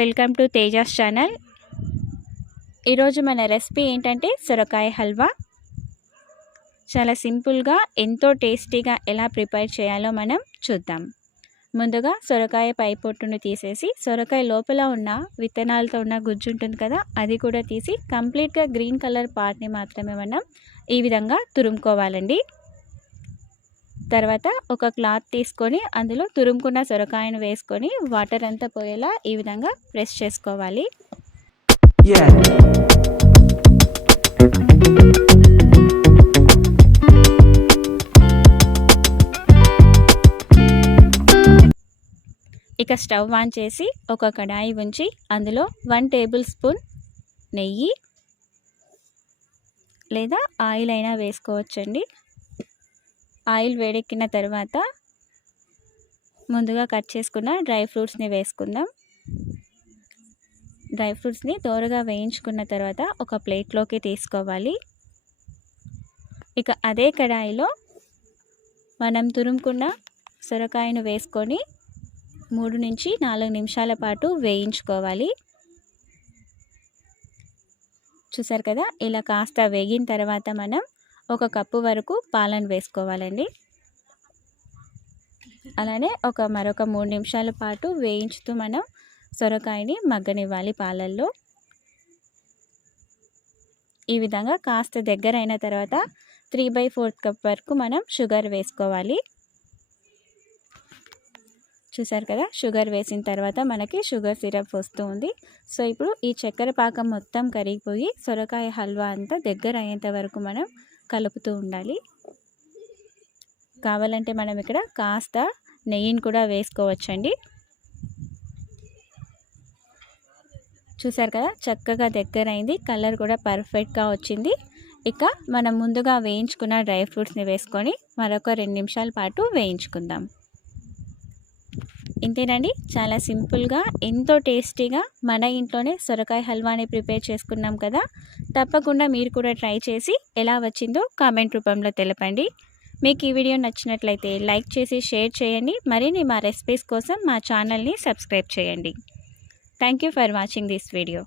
Welcome to Tejas channel. ఈరోజు మన recipe ఏంటంటే సొరకాయ హల్వా. చాలా సింపుల్గా ఎంతో టేస్టీగా ఎలా ప్రిపేర్ చేయాలో మనం చూద్దాం. ముందుగా సొరకాయ పై పొట్టును తీసేసి సొరకాయ లోపల ఉన్న విత్తనాలతో ఉన్న గుజ్జు ఉంటుంది కదా, అది కూడా తీసి కంప్లీట్గా గ్రీన్ కలర్ పార్ట్ని మాత్రమే మనం ఈ విధంగా తురుముకోవాలండి. తర్వాత ఒక క్లాత్ తీసుకొని అందులో తురుముకున్న సొరకాయను వేసుకొని వాటర్ అంతా పోయేలా ఈ విధంగా ప్రెస్ చేసుకోవాలి. ఇక స్టవ్ ఆన్ చేసి ఒక కడాయి ఉంచి అందులో 1 టేబుల్ స్పూన్ నెయ్యి లేదా ఆయిల్ అయినా వేసుకోవచ్చండి. ఆయిల్ వేడెక్కిన తర్వాత ముందుగా కట్ చేసుకున్న డ్రై ఫ్రూట్స్ని వేసుకుందాం. డ్రై ఫ్రూట్స్ని దోరగా వేయించుకున్న తర్వాత ఒక ప్లేట్లోకి తీసుకోవాలి. ఇక అదే కడాయిలో మనం తురుముకున్న సొరకాయను వేసుకొని 3 నుంచి 4 నిమిషాల పాటు వేయించుకోవాలి. చూసారు కదా, ఇలా కాస్త వేగిన తర్వాత మనం 1 కప్పు వరకు పాలను వేసుకోవాలండి. అలానే మరొక 3 నిమిషాల పాటు వేయించుతూ మనం సొరకాయని మగ్గనివ్వాలి పాలల్లో. ఈ విధంగా కాస్త దగ్గర అయిన తర్వాత 3/4 కప్ వరకు మనం షుగర్ వేసుకోవాలి. చూసారు కదా, షుగర్ వేసిన తర్వాత మనకి షుగర్ సిరప్ వస్తూ ఉంది. సో ఇప్పుడు ఈ చక్కెర పాకం మొత్తం కరిగిపోయి సొరకాయ హల్వా అంతా దగ్గర అయ్యేంత వరకు మనం కలుపుతూ ఉండాలి. కావాలంటే మనం ఇక్కడ కాస్త నెయ్యిని కూడా వేసుకోవచ్చండి. చూసారు కదా, చక్కగా దగ్గర అయింది, కలర్ కూడా పర్ఫెక్ట్గా వచ్చింది. ఇక మనం ముందుగా వేయించుకున్న డ్రై ఫ్రూట్స్ని వేసుకొని మరొక 2 నిమిషాల పాటు వేయించుకుందాం. ఇంతేనండి, చాలా సింపుల్గా ఎంతో టేస్టీగా మన ఇంట్లోనే సొరకాయ హల్వాని ప్రిపేర్ చేసుకున్నాం కదా. తప్పకుండా మీరు కూడా ట్రై చేసి ఎలా వచ్చిందో కామెంట్ రూపంలో తెలపండి. మీకు ఈ వీడియో నచ్చినట్లయితే లైక్ చేసి షేర్ చేయండి. మరిన్ని మా రెసిపీస్ కోసం మా ఛానల్ని సబ్స్క్రైబ్ చేయండి. Thank you for watching this video.